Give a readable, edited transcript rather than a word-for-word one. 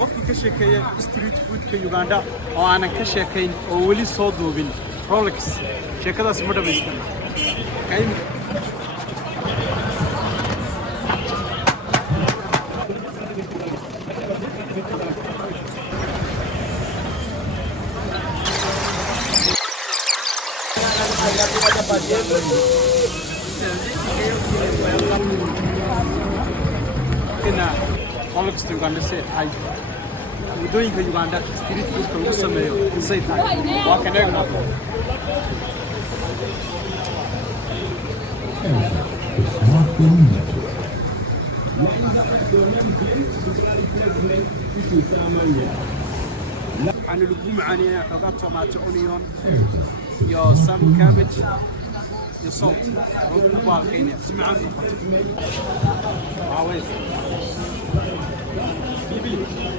qofkii ka sheekeeyay street food-ka Uganda oo aanan ka sheekayn oo weli soo duubin Rolex sheekadaas ma dhameystan qayb كنا Rolex Uganda set hay wadooyinka Uganda street food-ka lagu sameeyo say tahay waa kan eegna waxaan lagu macaaniyay xogaa tomato onion iyo some cabbage iyo salt oo ku baaqaynaya si macaan noqoto